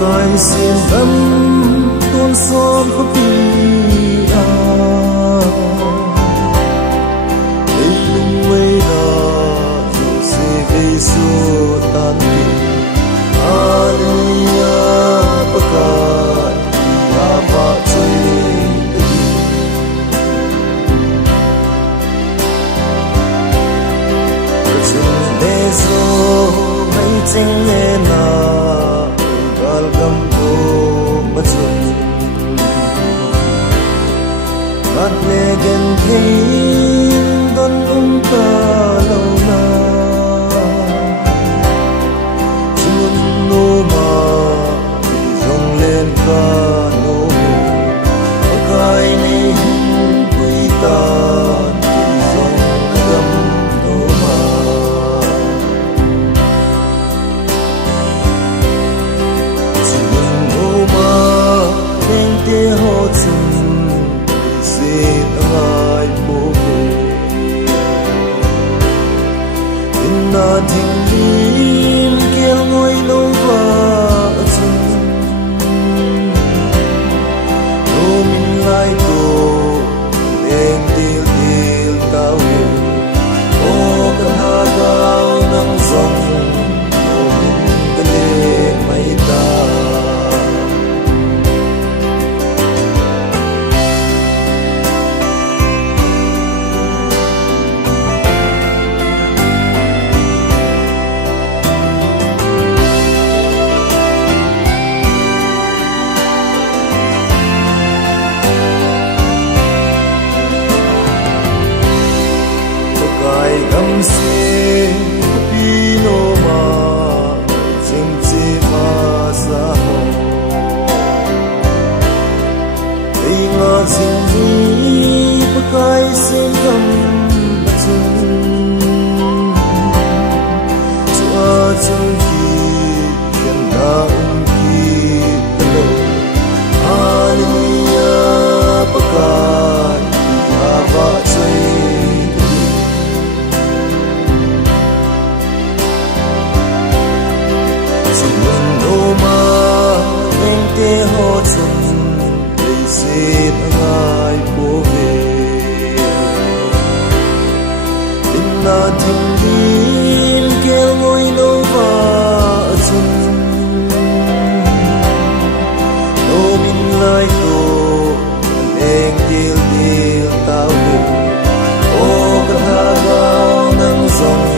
Cài xiên tâm tuôn son có pi à đây lung mây na dù se gây xua tan tình alia pakai lava chơi chung để zo hay chinh nghe na gal gam do machun gat le gen thein don ta lo na chun no ma zong len ka no pakai nei pui ta zong gam no ma te ho chung se ai bo ve in na thing lim kel ngoi lo va chung no min lai to leng dil dil tao o ka ha gao nang zong no min ka le mai ta gam se pino ma chim chi ma sa ho ei nga jing ni pakai se gam chung chua chung ki kan da ki lo alia pakai ava chai te ho chung dei se ngai po ve in na thing dil kel ngoi lo va chung no min lai to leng dil dil tao o ka ha gao nang zong